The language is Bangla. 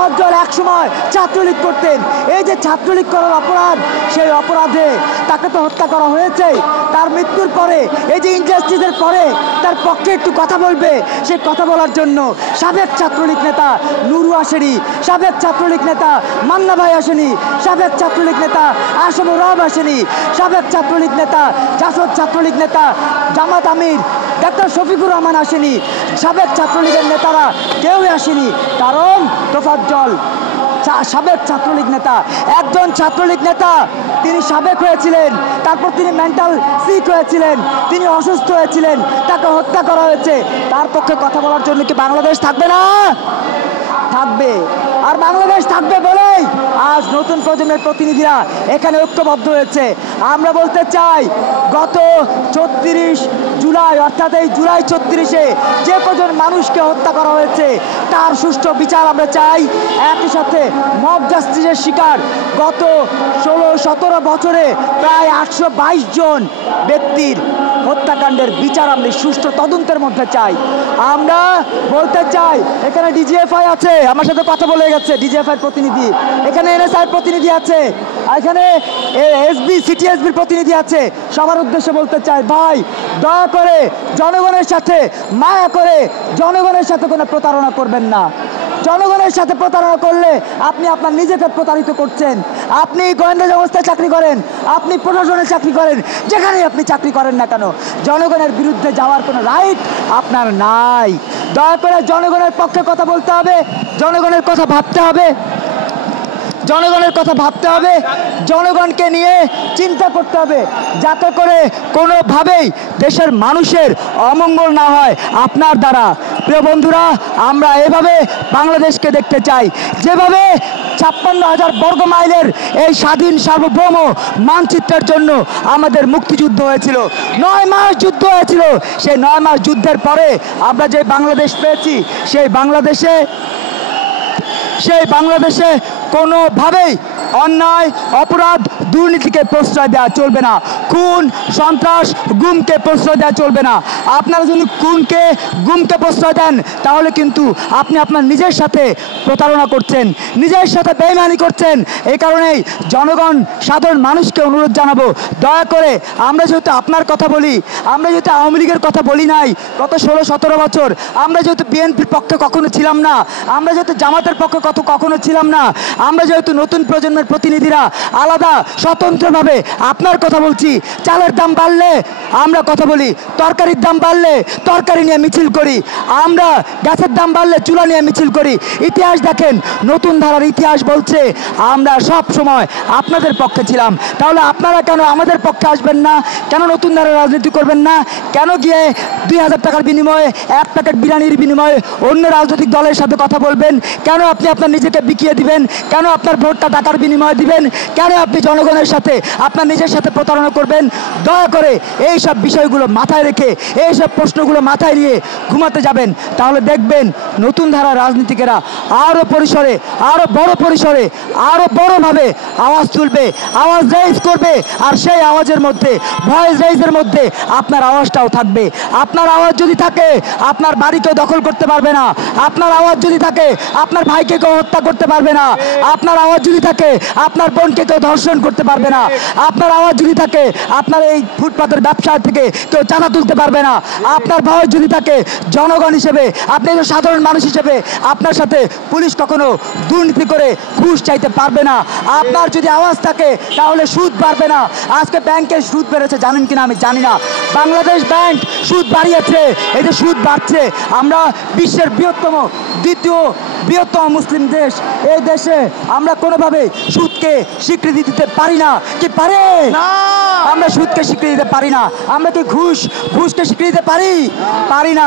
তোফাজ্জল এক সময় ছাত্রলীগ করতেন। এই যে ছাত্রলীগ করার অপরাধ, সেই অপরাধে তাকে তো হত্যা করা হয়েছে। তার মৃত্যুর পরে এই যে ইনজাস্টিসের পরে তার পক্ষে একটু কথা বলবে, সে কথা বলার জন্য সাবেক ছাত্রলীগ নেতা নুরু আসেনি, সাবেক ছাত্রলীগ নেতা মান্না ভাই আসেনি, সাবেক ছাত্রলীগ নেতা আশাবুর রহমান আসেনি, সাবেক ছাত্রলীগ নেতা জাসদ ছাত্রলীগ নেতা জামাত আমির ডাক্তার শফিকুর রহমান আসেনি, সাবেক ছাত্রলীগের নেতারা কেউই আসেনি। কারণ তোফাজ্জল সাবেক ছাত্রলীগ নেতা, একজন ছাত্রলীগ নেতা, তিনি সাবেক হয়েছিলেন, তারপর তিনি মেন্টাল সিক হয়েছিলেন, তিনি অসুস্থ হয়েছিলেন, তাকে হত্যা করা হয়েছে। তার পক্ষে কথা বলার জন্য কি বাংলাদেশ থাকবে না? থাকবে। আর বাংলাদেশ থাকবে বলেই আজ নতুন প্রজন্মের প্রতিনিধিরা এখানে ঐক্যবদ্ধ হয়েছে। আমরা বলতে চাই, গত 34 জুলাই অর্থাৎ এই জুলাই 34-এ যে কজন মানুষকে হত্যা করা হয়েছে তার সুষ্ঠু বিচার আমরা চাই। একই সাথে মব জাস্টিসের শিকার গত 16-17 বছরে প্রায় 822 জন ব্যক্তির হত্যাকাণ্ডের বিচার আমরা সুষ্ঠু তদন্তের মধ্যে চাই। আমরা বলতে চাই, এখানে ডিজিএফআই আছে, আমার সাথে কথা বলে গেছে ডিজিএফআই প্রতিনিধি, এখানে এনএসআই প্রতিনিধি আছে, এখানে এসবি সিটিএসবির প্রতিনিধি আছে। সবার উদ্দেশ্যে বলতে চাই, ভাই দয়া করে জনগণের সাথে মায়া করে জনগণের সাথে কোনো প্রতারণা করবেন না। জনগণের সাথে প্রতারণা করলে আপনি আপনার নিজেকে প্রতারিত করছেন। আপনি গোয়েন্দা সংস্থায় চাকরি করেন, আপনি প্রশাসনে চাকরি করেন, যেখানেই আপনি চাকরি করেন না কেন, জনগণের বিরুদ্ধে যাওয়ার কোনো রাইট আপনার নাই। দয়া করে জনগণের পক্ষে কথা বলতে হবে, জনগণের কথা ভাবতে হবে, জনগণের কথা ভাবতে হবে, জনগণকে নিয়ে চিন্তা করতে হবে, যাতে করে কোনোভাবেই দেশের মানুষের অমঙ্গল না হয় আপনার দ্বারা। প্রিয় বন্ধুরা, আমরা এভাবে বাংলাদেশকে দেখতে চাই, যেভাবে 56,000 বর্গ মাইলের এই স্বাধীন সার্বভৌম মানচিত্রের জন্য আমাদের মুক্তিযুদ্ধ হয়েছিল, 9 মাস যুদ্ধ হয়েছিল। সেই 9 মাস যুদ্ধের পরে আমরা যে বাংলাদেশ পেয়েছি, সেই বাংলাদেশে কোনোভাবেই অন্যায়, অপরাধ, দুর্নীতিকে প্রশ্রয় দেওয়া চলবে না। খুন, সন্ত্রাস, গুমকে প্রশ্রয় দেওয়া চলবে না। আপনারা যদি খুনকে, গুমকে প্রশ্রয় দেন, তাহলে কিন্তু আপনি আপনার নিজের সাথে প্রতারণা করছেন, নিজের সাথে বেইমানি করছেন। এই কারণেই জনগণ, সাধারণ মানুষকে অনুরোধ জানাবো, দয়া করে আমরা যেহেতু আপনার কথা বলি, আমরা যেহেতু আওয়ামী লীগের কথা বলি নাই গত 16-17 বছর, আমরা যেহেতু বিএনপির পক্ষে কখনো ছিলাম না, আমরা যেহেতু জামাতের পক্ষে কখনো ছিলাম না, আমরা যেহেতু নতুন প্রজন্মের প্রতিনিধিরা আলাদা স্বতন্ত্রভাবে আপনার কথা বলছি। চালের দাম বাড়লে আমরা কথা বলি, তরকারির দাম বাড়লে তরকারি নিয়ে মিছিল করি, আমরা গ্যাসের দাম বাড়লে চুলা নিয়ে মিছিল করি। ইতিহাস দেখেন, নতুন ধারার ইতিহাস বলছে আমরা সব সময় আপনাদের পক্ষে ছিলাম। তাহলে আপনারা কেন আমাদের পক্ষে আসবেন না? কেন নতুন ধারার রাজনীতি করবেন না? কেন গিয়ে 2000 টাকার বিনিময়ে, 1 প্যাকেট বিরিয়ানির বিনিময়ে অন্য রাজনৈতিক দলের সাথে কথা বলবেন? কেন আপনি আপনার নিজেকে বিকিয়ে দিবেন? কেন আপনার ভোটটা টাকার বিনিময়ে দিবেন? কেন আপনি জনগণের সাথে, আপনার নিজের সাথে প্রতারণা করবেন? দয়া করে এই সব বিষয়গুলো মাথায় রেখে, এই সব প্রশ্নগুলো মাথায় নিয়ে ঘুমাতে যাবেন। তাহলে দেখবেন নতুন ধারা রাজনীতিকেরা আরও পরিসরে, আরও বড় পরিসরে, আরও বড়ভাবে আওয়াজ তুলবে, আওয়াজ রেইজ করবে। আর সেই আওয়াজের মধ্যে, ভয়েস রেইজের মধ্যে আপনার আওয়াজটাও থাকবে। আপনার আওয়াজ যদি থাকে, আপনার বাড়ি কেউ দখল করতে পারবে না। আপনার আওয়াজ যদি থাকে, আপনার ভাইকে কেউ হত্যা করতে পারবে না। আপনার আওয়াজ যদি থাকে, আপনার বোনকে কেউ ধর্ষণ করতে পারবে না। আপনার আওয়াজ যদি থাকে, আপনার এই ফুটপাতের ব্যবসা থেকে কেউ চাঁদা তুলতে পারবে না। আপনার ভয় যদি থাকে, জনগণ হিসেবে, আপনি একজন সাধারণ মানুষ হিসেবে, আপনার সাথে পুলিশ কখনো দুর্নীতি করে ঘুষ চাইতে পারবে না। আপনার যদি আওয়াজ থাকে, তাহলে সুদ বাড়বে না। আজকে ব্যাংকের সুদ বেড়েছে, জানেন কিনা আমি জানি না। বাংলাদেশ ব্যাংক সুদ বাড়িয়েছে, এই যে সুদ বাড়ছে। আমরা বিশ্বের দ্বিতীয় বৃহত্তম মুসলিম দেশ, এই দেশে আমরা কোনোভাবে সুদকে স্বীকৃতি দিতে পারি না। কি পারে না? আমরা সুদকে স্বীকৃতি দিতে পারি না। আমরা কি ঘুষকে স্বীকৃতি দিতে পারি না?